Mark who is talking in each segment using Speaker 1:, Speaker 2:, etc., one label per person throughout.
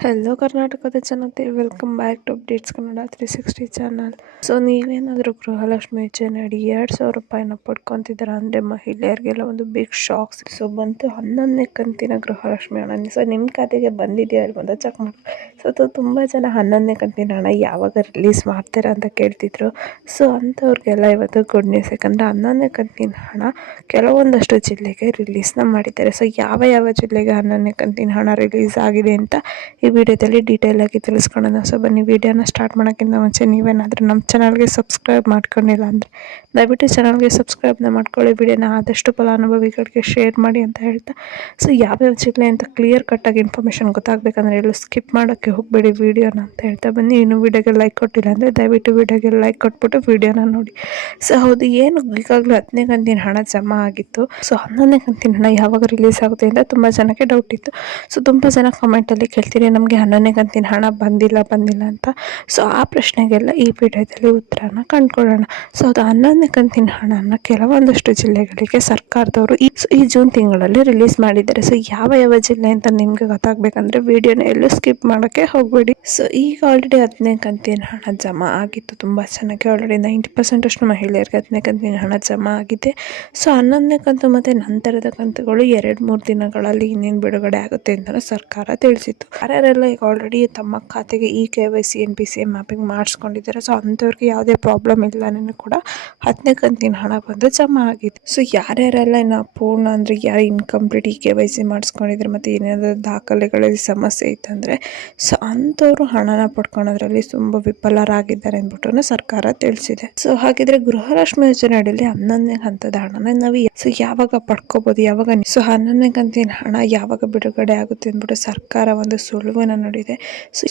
Speaker 1: Hello ಕರ್ನಾಟಕದ ಜನತೆ welcome back to updates Kannada three sixty channel so ನೀವೇನಾದರೂ ಗೃಹಲಕ್ಷ್ಮಿ ಯೋಜನೆಯಡಿ ಎರಡು ಸಾವಿರ ರೂಪಾಯಿನ ಪಡ್ಕೊತಿದ್ದೀರಾ ಅಂದರೆ ಮಹಿಳೆಯರಿಗೆಲ್ಲ ಒಂದು ಬಿಗ್ ಶಾಕ್ಸ್ ಸೊ ಬಂತು ಹನ್ನೊಂದನೇ ಕಂತಿನ ಗೃಹಲಕ್ಷ್ಮಿ ಹಣ. ಸೊ ನಿಮ್ಮ ಖಾತೆಗೆ ಬಂದಿದೆಯಾ ಅಂತ ಚೆಕ್ ಮಾಡಿ. ಸೊ ತುಂಬ ಜನ ಹನ್ನೊಂದನೇ ಕಂತಿನ ಹಣ ಯಾವಾಗ ರಿಲೀಸ್ ಮಾಡ್ತೀರಾ ಅಂತ ಕೇಳ್ತಿದ್ರು. ಸೊ ಅಂಥವ್ರಿಗೆಲ್ಲ ಇವತ್ತು ಗುಡ್ ನ್ಯೂಸ್ ಯಾಕಂದರೆ ಹನ್ನೊಂದನೇ ಕಂತಿನ ಹಣ ಕೆಲವೊಂದಷ್ಟು ಜಿಲ್ಲೆಗೆ ರಿಲೀಸ್ನ ಮಾಡಿದ್ದಾರೆ. ಸೊ ಯಾವ ಯಾವ ಜಿಲ್ಲೆಗೆ ಹನ್ನೊಂದನೇ ಕಂತಿನ ಹಣ ರಿಲೀಸ್ ಆಗಿದೆ ಅಂತ ವಿಡಿಯೋದಲ್ಲಿ ಡೀಟೇಲ್ ಆಗಿ ತಿಳಿಸ್ಕೊಳ್ಳೋಣ ಸೊ ಬನ್ನಿ, ವಿಡಿಯೋನ ಸ್ಟಾರ್ಟ್ ಮಾಡೋಕ್ಕಿಂತ ಮುಂಚೆ ನೀವೇನಾದರೂ ನಮ್ಮ ಚಾನಲ್ಗೆ ಸಬ್ಸ್ಕ್ರೈಬ್ ಮಾಡ್ಕೊಂಡಿಲ್ಲ ಅಂದರೆ ದಯವಿಟ್ಟು ಚಾನಲ್ಗೆ ಸಬ್ಸ್ಕ್ರೈಬ್ನ ಮಾಡ್ಕೊಳ್ಳಿ. ವಿಡಿಯೋನ ಆದಷ್ಟು ಫಲಾನುಭವಿಗಳಿಗೆ ಶೇರ್ ಮಾಡಿ ಅಂತ ಹೇಳ್ತಾ. ಸೊ ಯಾವ್ಯಾವ ಜಿಲ್ಲೆ ಅಂತ ಕ್ಲಿಯರ್ ಕಟ್ಟಾಗಿ ಇನ್ಫಾರ್ಮೇಷನ್ ಗೊತ್ತಾಗಬೇಕಂದ್ರೆ ಎಲ್ಲೂ ಸ್ಕಿಪ್ ಮಾಡೋಕ್ಕೆ ಹೋಗಬೇಡಿ ವಿಡಿಯೋನ ಅಂತ ಹೇಳ್ತಾ. ಬನ್ನಿ, ಇನ್ನು ವಿಡಿಯೋಗೆ ಲೈಕ್ ಕೊಟ್ಟಿಲ್ಲ ಅಂದರೆ ದಯವಿಟ್ಟು ವಿಡಿಯೋಗೆ ಲೈಕ್ ಕೊಟ್ಬಿಟ್ಟು ವಿಡಿಯೋನ ನೋಡಿ. ಸೊ ಹೌದು, ಏನು ಈಗಾಗಲೇ ಹತ್ತನೇ ಕಂತಿನ ಹಣ ಜಮಾ ಆಗಿತ್ತು. ಸೊ ಹನ್ನೊಂದನೇ ಕಂತಿನ ಹಣ ಯಾವಾಗ ರಿಲೀಸ್ ಆಗುತ್ತೆ ಅಂತ ತುಂಬ ಜನಕ್ಕೆ ಡೌಟ್ ಇತ್ತು. ಸೊ ತುಂಬ ಜನ ಕಮೆಂಟಲ್ಲಿ ಕೇಳ್ತೀರಿ ನಮಗೆ ಹನ್ನೊಂದನೇ ಕಂತಿನ ಹಣ ಬಂದಿಲ್ಲ ಬಂದಿಲ್ಲ ಅಂತ. ಸೊ ಆ ಪ್ರಶ್ನೆಗೆಲ್ಲ ಈ ವಿಡಿಯೋದಲ್ಲಿ ಉತ್ತರನ ಕಂಡುಕೊಳ್ಳೋಣ. ಸೊ ಅದು ಹನ್ನೊಂದನೇ ಕಂತಿನ ಹಣನ ಕೆಲವೊಂದಷ್ಟು ಜಿಲ್ಲೆಗಳಿಗೆ ಸರ್ಕಾರದವರು ಈ ಈ ಜೂನ್ ತಿಂಗಳಲ್ಲಿ ರಿಲೀಸ್ ಮಾಡಿದ್ದಾರೆ. ಸೊ ಯಾವ ಯಾವ ಜಿಲ್ಲೆ ಅಂತ ನಿಮಗೆ ಗೊತ್ತಾಗಬೇಕಂದ್ರೆ ವಿಡಿಯೋನ ಎಲ್ಲೂ ಸ್ಕಿಪ್ ಮಾಡೋಕ್ಕೆ ಹೋಗಬೇಡಿ. ಸೊ ಈಗ ಆಲ್ರೆಡಿ ಹತ್ತನೇ ಕಂತಿನ ಹಣ ಜಮಾ ಆಗಿತ್ತು. ತುಂಬ ಚೆನ್ನಾಗಿ ಆಲ್ರೆಡಿ ನೈಂಟಿ ಪರ್ಸೆಂಟ್ ಅಷ್ಟು ಮಹಿಳೆಯರಿಗೆ ಹತ್ತನೇ ಕಂತಿನ ಹಣ ಜಮಾ ಆಗಿದೆ. ಸೊ ಹನ್ನೊಂದನೇ ಕಂತು ಮತ್ತು ನಂತರದ ಕಂತುಗಳು ಎರಡು ಮೂರು ದಿನಗಳಲ್ಲಿ ಇನ್ನೇನು ಬಿಡುಗಡೆ ಆಗುತ್ತೆ ಅಂತ ಸರ್ಕಾರ ತಿಳಿಸಿತ್ತು. ಯಾರ್ಯಾರೆಲ್ಲ ಈಗ ಆಲ್ರೆಡಿ ತಮ್ಮ ಖಾತೆಗೆ E K Y C, N P C mapping ಮಾಡಿಸ್ಕೊಂಡಿದ್ದಾರೆ. So ಅಂಥವ್ರಿಗೆ ಯಾವುದೇ ಪ್ರಾಬ್ಲಮ್ ಇಲ್ಲನೂ ಕೂಡ ಹತ್ತನೇ ಕಂತಿನ ಹಣ ಬಂದು ಜಮಾ ಆಗಿದೆ ಸೊ ಯಾರ್ಯಾರೆಲ್ಲ ಇನ್ನು ಪೂರ್ಣ ಅಂದರೆ ಯಾರು incomplete E K Y C ಮಾಡಿಸ್ಕೊಂಡಿದ್ರೆ ಮತ್ತು ಏನಾದರೂ ದಾಖಲೆಗಳಲ್ಲಿ ಸಮಸ್ಯೆ ಇತ್ತಂದರೆ ಸೊ ಅಂಥವ್ರು ಹಣನ ಪಡ್ಕೊಳ್ಳೋದ್ರಲ್ಲಿ ತುಂಬ ವಿಫಲರಾಗಿದ್ದಾರೆ ಅಂದ್ಬಿಟ್ಟು ಸರ್ಕಾರ ತಿಳಿಸಿದೆ. ಸೊ ಹಾಗಿದ್ರೆ ಗೃಹಲಕ್ಷ್ಮಿ ಯೋಜನೆ ಅಡಿಯಲ್ಲಿ ಹನ್ನೊಂದನೇ ಹಂತದ ಹಣನ ನಾವು ಸೊ ಯಾವಾಗ ಪಡ್ಕೋಬಹುದು ಯಾವಾಗ ಸೊ ಹನ್ನೊಂದನೇ ಕಂತಿನ ಹಣ ಯಾವಾಗ ಬಿಡುಗಡೆ ಆಗುತ್ತೆ ಅಂದ್ಬಿಟ್ಟು ಸರ್ಕಾರ ಒಂದು ಸುಳುವನ್ನ ನೋಡಿದೆ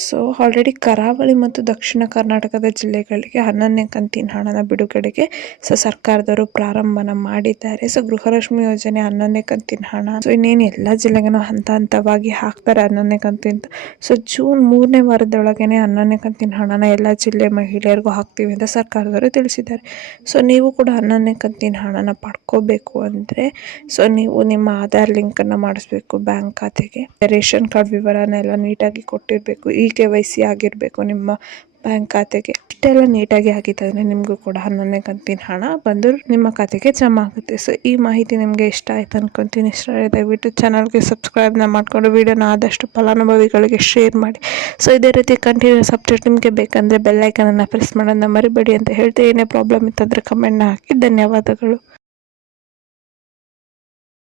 Speaker 1: ಸೊ ಆಲ್ರೆಡಿ ಕರಾವಳಿ ಮತ್ತು ದಕ್ಷಿಣ ಕರ್ನಾಟಕದ ಜಿಲ್ಲೆಗಳಿಗೆ ಹನ್ನೊಂದನೇ ಕಂತಿನ ಹಣನ ಬಿಡುಗಡೆಗೆ ಸೊ, ಸರ್ಕಾರದವರು ಪ್ರಾರಂಭನ ಮಾಡಿದ್ದಾರೆ. ಸೊ ಗೃಹಲಕ್ಷ್ಮಿ ಯೋಜನೆ ಹನ್ನೊಂದನೇ ಕಂತಿನ ಹಣ. ಸೊ ಇನ್ನೇನು ಎಲ್ಲ ಜಿಲ್ಲೆಗೂ ಹಂತ ಹಂತವಾಗಿ ಹಾಕ್ತಾರೆ ಹನ್ನೊಂದನೇ ಕಂತಿನ ಸೊ ಜೂನ್ ಮೂರನೇ ವಾರದೊಳಗೇನೆ ಹನ್ನೊಂದನೇ ಕಂತಿನ ಹಣನ ಎಲ್ಲ ಜಿಲ್ಲೆ ಮಹಿಳೆಯರಿಗೂ ಹಾಕ್ತೀವಿ ಅಂತ ಸರ್ಕಾರದವರು ತಿಳಿಸಿದ್ದಾರೆ. ಸೊ ನೀವು ಕೂಡ ಹನ್ನೊಂದನೇ ಕಂತಿನ ಹಣನ ಪಡ್ಕೋಬೇಕು ಅಂದರೆ ಸೊ ನೀವು ನಿಮ್ಮ ಆಧಾರ್ ಲಿಂಕನ್ನು ಮಾಡಿಸ್ಬೇಕು ಬ್ಯಾಂಕ್ ಖಾತೆಗೆ. ರೇಷನ್ ಕಾರ್ಡ್ ವಿವರನೆಲ್ಲ ನೀಟಾಗಿ ಕೊಟ್ಟಿರಬೇಕು, ಈ ಕೆ ವೈ ಸಿ ಆಗಿರಬೇಕು ನಿಮ್ಮ ಬ್ಯಾಂಕ್ ಖಾತೆಗೆ. ಇಷ್ಟೆಲ್ಲ ನೀಟಾಗಿ ಆಗಿತ್ತಂದರೆ ನಿಮಗೂ ಕೂಡ ಹನ್ನೊಂದನೇ ಕಂತಿನ ಹಣ ಬಂದು ನಿಮ್ಮ ಖಾತೆಗೆ ಜಮಾ ಆಗುತ್ತೆ. ಸೊ ಈ ಮಾಹಿತಿ ನಿಮಗೆ ಇಷ್ಟ ಆಯ್ತು ಅನ್ಕೊತೀನಿ. ಇಷ್ಟ ದಯವಿಟ್ಟು ಚಾನಲ್ಗೆ ಸಬ್ಸ್ಕ್ರೈಬ್ನ ಮಾಡಿಕೊಂಡು ವೀಡಿಯೋನ ಆದಷ್ಟು ಫಲಾನುಭವಿಗಳಿಗೆ ಶೇರ್ ಮಾಡಿ. ಸೊ ಇದೇ ರೀತಿ ಕಂಟಿನ್ಯೂಸ್ ಅಪ್ಡೇಟ್ ನಿಮಗೆ ಬೇಕಂದರೆ ಬೆಲ್ಲೈಕನನ್ನು ಪ್ರೆಸ್ ಮಾಡೋದನ್ನ ಮರಿಬೇಡಿ ಅಂತ ಹೇಳ್ತೀವಿ ಏನೇ ಪ್ರಾಬ್ಲಮ್ ಇತ್ತಂದರೆ ಕಮೆಂಟ್ನ ಹಾಕಿ. ಧನ್ಯವಾದಗಳು.